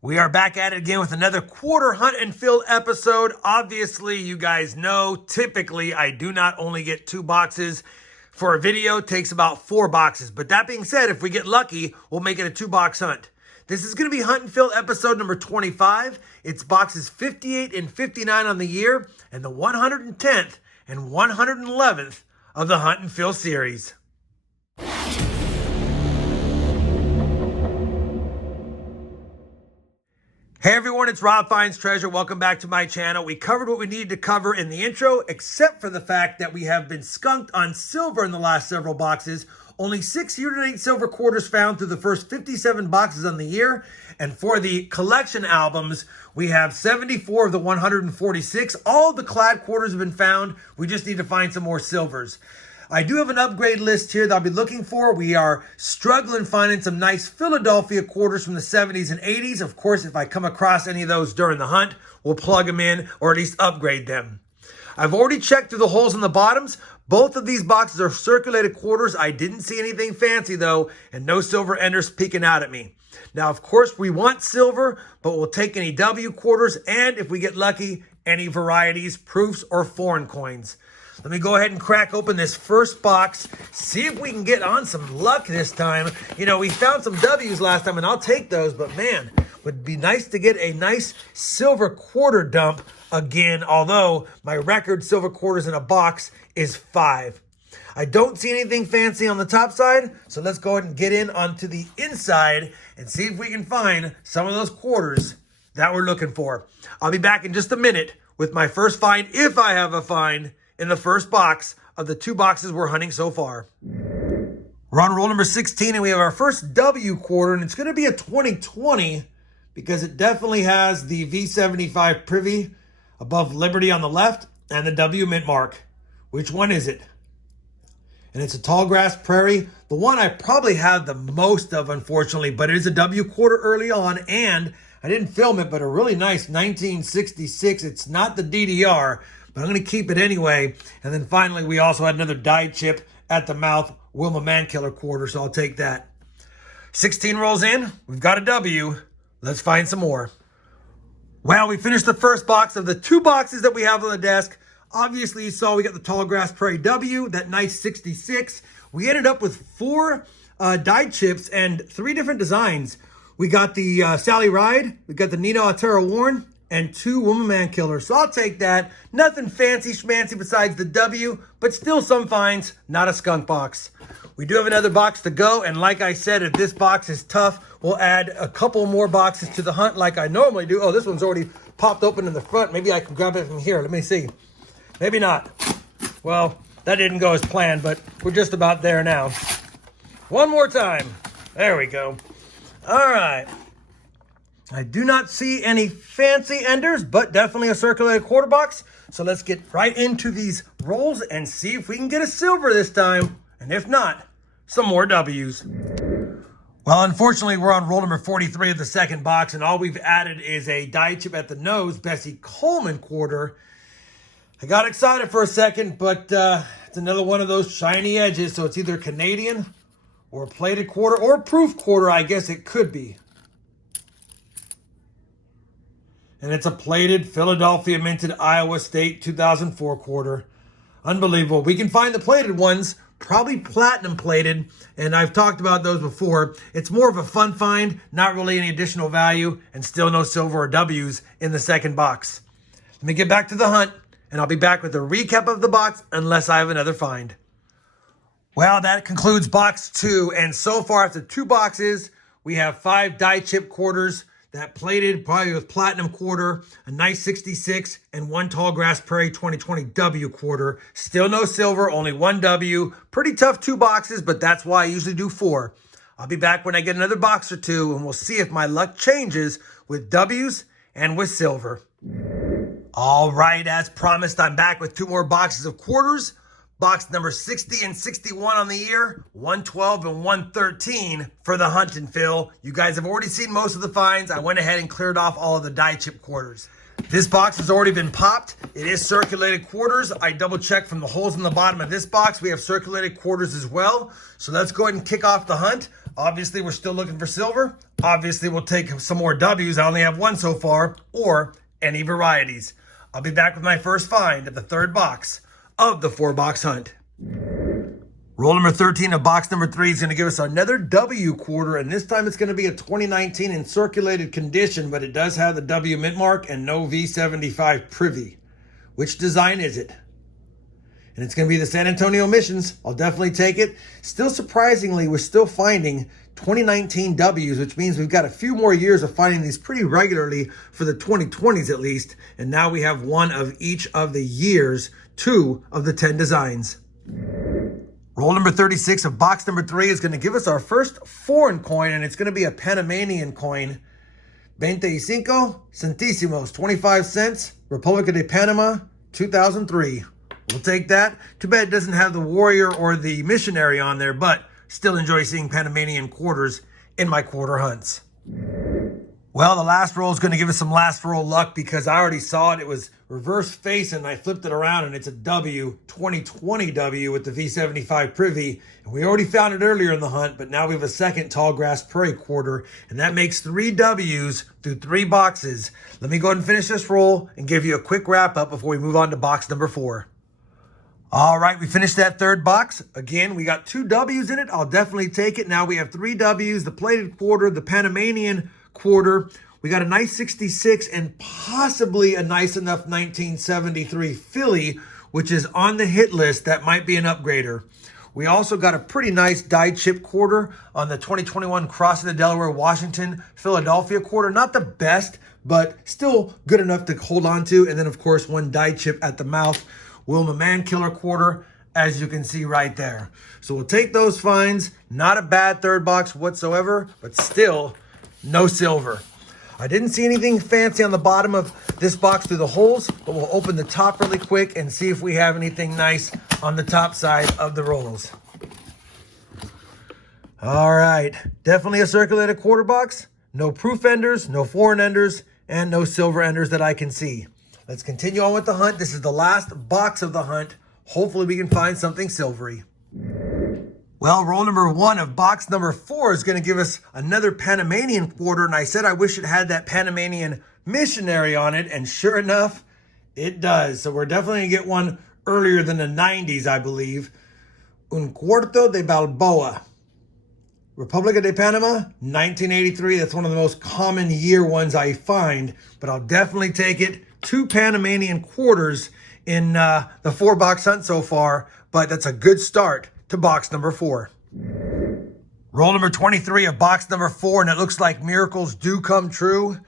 We are back at it again with another quarter hunt and fill episode. Obviously, you guys know, typically I do not only get 2 boxes for a video. It takes about 4 boxes. But that being said, if we get lucky, we'll make it a 2-box hunt. This is going to be hunt and fill episode number 25. It's boxes 58 and 59 on the year and the 110th and 111th of the hunt and fill series. Hey everyone, it's RobFindsTreasure. Welcome back to my channel. We covered what we needed to cover in the intro, except for the fact that we have been skunked on silver in the last several boxes. Only 6 year-to-date silver quarters found through the first 57 boxes on the year. And for the collection albums, we have 74 of the 146. All of the clad quarters have been found. We just need to find some more silvers. I do have an upgrade list here that I'll be looking for. We are struggling finding some nice Philadelphia quarters from the 70s and 80s. Of course, if I come across any of those during the hunt, we'll plug them in or at least upgrade them. I've already checked through the holes in the bottoms. Both of these boxes are circulated quarters. I didn't see anything fancy though, and no silver enders peeking out at me. Now, of course, we want silver, but we'll take any W quarters and, if we get lucky, any varieties, proofs, or foreign coins. Let me go ahead and crack open this first box, see if we can get on some luck this time. You know, we found some W's last time, and I'll take those, but man, would be nice to get a nice silver quarter dump again, although my record silver quarters in a box is 5. I don't see anything fancy on the top side, so let's go ahead and get in onto the inside and see if we can find some of those quarters that we're looking for. I'll be back in just a minute with my first find, if I have a find, in the first box of the 2 boxes we're hunting so far. We're on roll number 16, and we have our first W quarter, and it's going to be a 2020 because it definitely has the V75 Privy above Liberty on the left and the W mint mark. Which one is it? And it's a tall grass prairie, the one I probably have the most of, unfortunately, but it is a W quarter early on, and I didn't film it, but a really nice 1966. It's not the DDR, but I'm going to keep it anyway. And then finally, we also had another die chip at the mouth, Wilma Mankiller quarter, so I'll take that. 16 rolls in. We've got a W. Let's find some more. Well, we finished the first box of the 2 boxes that we have on the desk. Obviously, you saw we got the Tall Grass Prairie W, that nice 66. We ended up with 4 die chips and 3 different designs. We got the Sally Ride, we got the Nina Otero Warren, and 2 Woman Man Killers. So I'll take that. Nothing fancy schmancy besides the W, but still some finds, not a skunk box. We do have another box to go, and like I said, if this box is tough, we'll add a couple more boxes to the hunt like I normally do. Oh, this one's already popped open in the front. Maybe I can grab it from here. Let me see. Maybe not. Well, that didn't go as planned, but we're just about there now. One more time. There we go. All right. I do not see any fancy enders, but definitely a circulated quarter box. So let's get right into these rolls and see if we can get a silver this time. And if not, some more W's. Well, unfortunately, we're on roll number 43 of the second box, and all we've added is a die chip at the nose, Bessie Coleman quarter. I got excited for a second, but it's another one of those shiny edges. So it's either Canadian or a plated quarter or a proof quarter, I guess it could be. And it's a plated Philadelphia minted Iowa State 2004 quarter. Unbelievable. We can find the plated ones, probably platinum plated, and I've talked about those before. It's more of a fun find, not really any additional value, and still no silver or W's in the second box. Let me get back to the hunt, and I'll be back with a recap of the box unless I have another find. Well, that concludes box 2, and so far after 2 boxes, we have 5 die chip quarters, that plated, probably with platinum quarter, a nice 66, and 1 Tall Grass Prairie 2020 W quarter. Still no silver, only 1 W. Pretty tough 2 boxes, but that's why I usually do 4. I'll be back when I get another box or 2, and we'll see if my luck changes with W's and with silver. All right, as promised, I'm back with 2 more boxes of quarters. Box number 60 and 61 on the year, 112 and 113 for the hunt and fill. You guys have already seen most of the finds. I went ahead and cleared off all of the die chip quarters. This box has already been popped. It is circulated quarters. I double checked from the holes in the bottom of this box. We have circulated quarters as well. So let's go ahead and kick off the hunt. Obviously, we're still looking for silver. Obviously, we'll take some more W's. I only have one so far, or any varieties. I'll be back with my first find at the third box of the 4-box hunt. Roll number 13 of box number 3 is going to give us another W quarter, and this time it's going to be a 2019 in circulated condition, but it does have the W mint mark and no V75 privy. Which design is it? And it's going to be the San Antonio Missions. I'll definitely take it. Still surprisingly, we're still finding 2019 W's, which means we've got a few more years of finding these pretty regularly for the 2020s at least. And now we have one of each of the years, 2 of the 10 designs. Roll number 36 of box number 3 is going to give us our first foreign coin, and it's going to be a Panamanian coin. 25 centésimos, 25 cents, Republica de Panama, 2003. We'll take that. Too bad it doesn't have the warrior or the missionary on there, but still enjoy seeing Panamanian quarters in my quarter hunts. Well, the last roll is going to give us some last roll luck because I already saw it. It was reverse face and I flipped it around and it's a W, 2020 W with the V75 privy. And we already found it earlier in the hunt, but now we have a second tall grass prairie quarter, and that makes 3 W's through 3 boxes. Let me go ahead and finish this roll and give you a quick wrap up before we move on to box number 4. All right, we finished that third box. Again, we got 2 W's in it. I'll definitely take it. Now we have 3 W's, the plated quarter, the Panamanian quarter. We got a nice 66 and possibly a nice enough 1973 Philly, which is on the hit list. That might be an upgrader. We also got a pretty nice die chip quarter on the 2021 Cross of the Delaware, Washington, Philadelphia quarter. Not the best, but still good enough to hold on to. And then, of course, 1 die chip at the mouth. Wilma Man Killer quarter, as you can see right there. So we'll take those finds. Not a bad third box whatsoever, but still no silver. I didn't see anything fancy on the bottom of this box through the holes, but we'll open the top really quick and see if we have anything nice on the top side of the rolls. All right, definitely a circulated quarter box. No proof enders, no foreign enders, and no silver enders that I can see. Let's continue on with the hunt. This is the last box of the hunt. Hopefully we can find something silvery. Well, roll number 1 of box number 4 is going to give us another Panamanian quarter. And I said I wish it had that Panamanian missionary on it. And sure enough, it does. So we're definitely going to get one earlier than the 90s, I believe. Un Cuarto de Balboa. Republica de Panama, 1983. That's one of the most common year ones I find. But I'll definitely take it. 2 Panamanian quarters in the 4-box hunt so far, but that's a good start to box number 4. Roll number 23 of box number 4, and it looks like miracles do come true.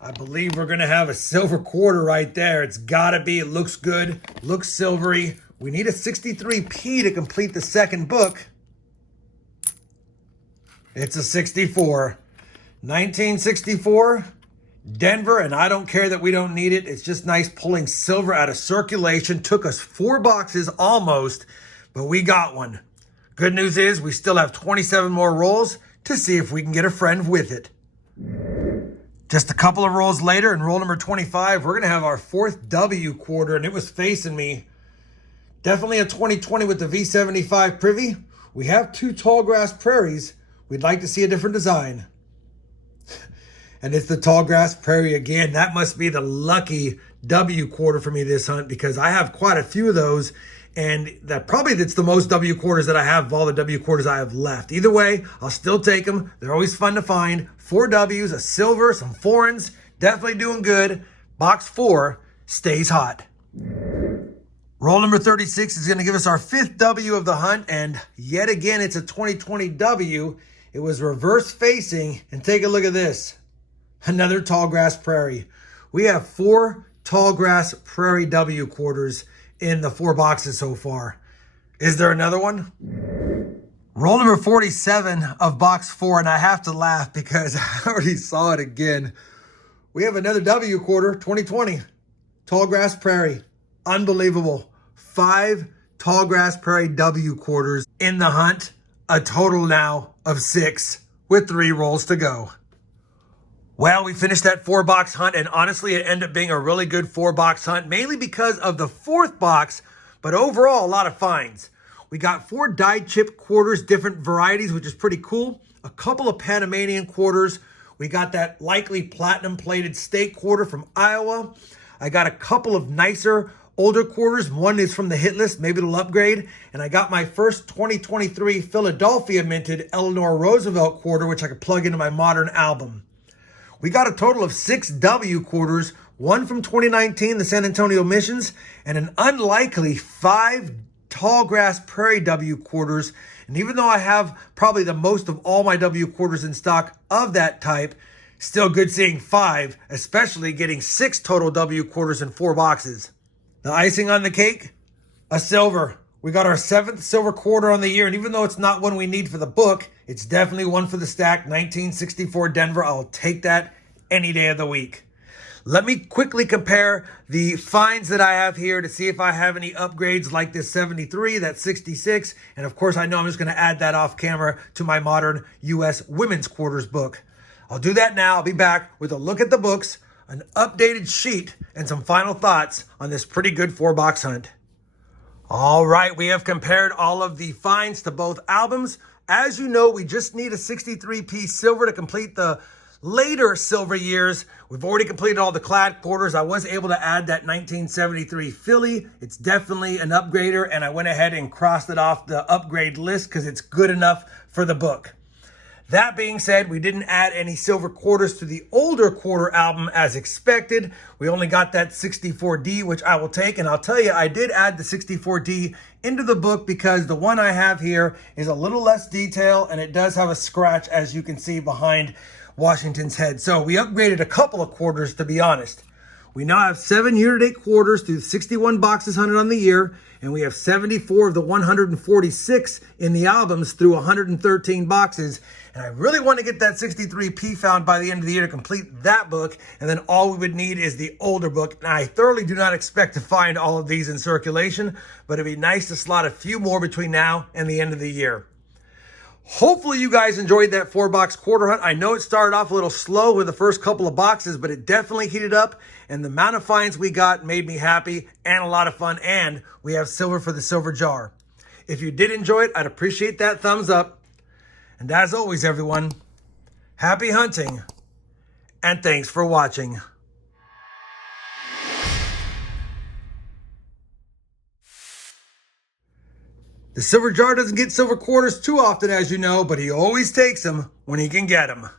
I believe we're going to have a silver quarter right there. It's got to be. It looks good, looks silvery. We need a 63P to complete the second book. It's a 64. 1964. Denver, and I don't care that we don't need it. It's just nice pulling silver out of circulation. Took us 4 boxes almost, but we got one. Good news is we still have 27 more rolls to see if we can get a friend with it. Just a couple of rolls later, in roll number 25, we're going to have our 4th W quarter, and it was facing me. Definitely a 2020 with the V75 privy. We have 2 tall grass prairies. We'd like to see a different design. And it's the tall grass prairie again. That must be the lucky W quarter for me this hunt because I have quite a few of those. And that's the most W quarters that I have of all the W quarters I have left. Either way, I'll still take them. They're always fun to find. 4 W's, a silver, some foreigns. Definitely doing good. Box 4 stays hot. Roll number 36 is going to give us our 5th W of the hunt. And yet again, it's a 2020 W. It was reverse facing. And take a look at this. Another tall grass prairie. We have 4 tall grass prairie W quarters in the 4 boxes so far. Is there another one? Roll number 47 of box 4, and I have to laugh because I already saw it again. We have another W quarter, 2020. Tall grass prairie. Unbelievable. 5 tall grass prairie W quarters in the hunt. A total now of 6 with 3 rolls to go. Well, we finished that 4-box hunt, and honestly, it ended up being a really good 4-box hunt, mainly because of the 4th box, but overall, a lot of finds. We got 4 die chip quarters, different varieties, which is pretty cool. a couple of Panamanian quarters. We got that likely platinum plated state quarter from Iowa. I got a couple of nicer older quarters. One is from the hit list, maybe it'll upgrade. And I got my first 2023 Philadelphia minted Eleanor Roosevelt quarter, which I could plug into my modern album. We got a total of 6 W quarters, one from 2019, the San Antonio Missions, and an unlikely 5 tall grass prairie W quarters. And even though I have probably the most of all my W quarters in stock of that type, still good seeing 5, especially getting 6 total W quarters in 4 boxes. The icing on the cake, a silver. We got our 7th silver quarter on the year, and even though it's not one we need for the book, it's definitely one for the stack. 1964 Denver. I'll take that any day of the week. Let me quickly compare the finds that I have here to see if I have any upgrades like this 73, that 66, and of course I know I'm just going to add that off camera to my modern U.S. Women's Quarters book. I'll do that now. I'll be back with a look at the books, an updated sheet, and some final thoughts on this pretty good 4-box hunt. All right, we have compared all of the finds to both albums. As you know, we just need a 63-piece silver to complete the later silver years. We've already completed all the clad quarters. I was able to add that 1973 Philly. It's definitely an upgrader, and I went ahead and crossed it off the upgrade list because it's good enough for the book. That being said, we didn't add any silver quarters to the older quarter album as expected. We only got that 64D, which I will take. And I'll tell you, I did add the 64D into the book because the one I have here is a little less detail, and it does have a scratch, as you can see behind Washington's head. So we upgraded a couple of quarters, to be honest. We now have 7 year-to-date quarters through 61 boxes hunted on the year, and we have 74 of the 146 in the albums through 113 boxes. And I really want to get that 63P found by the end of the year to complete that book, and then all we would need is the older book. And I thoroughly do not expect to find all of these in circulation, but it'd be nice to slot a few more between now and the end of the year. Hopefully you guys enjoyed that 4-box quarter hunt. I know it started off a little slow with the first couple of boxes, but it definitely heated up, and the amount of finds we got made me happy and a lot of fun, and we have silver for the silver jar. If you did enjoy it, I'd appreciate that thumbs up. And as always, everyone, happy hunting, and thanks for watching. The silver jar doesn't get silver quarters too often, as you know, but he always takes them when he can get them.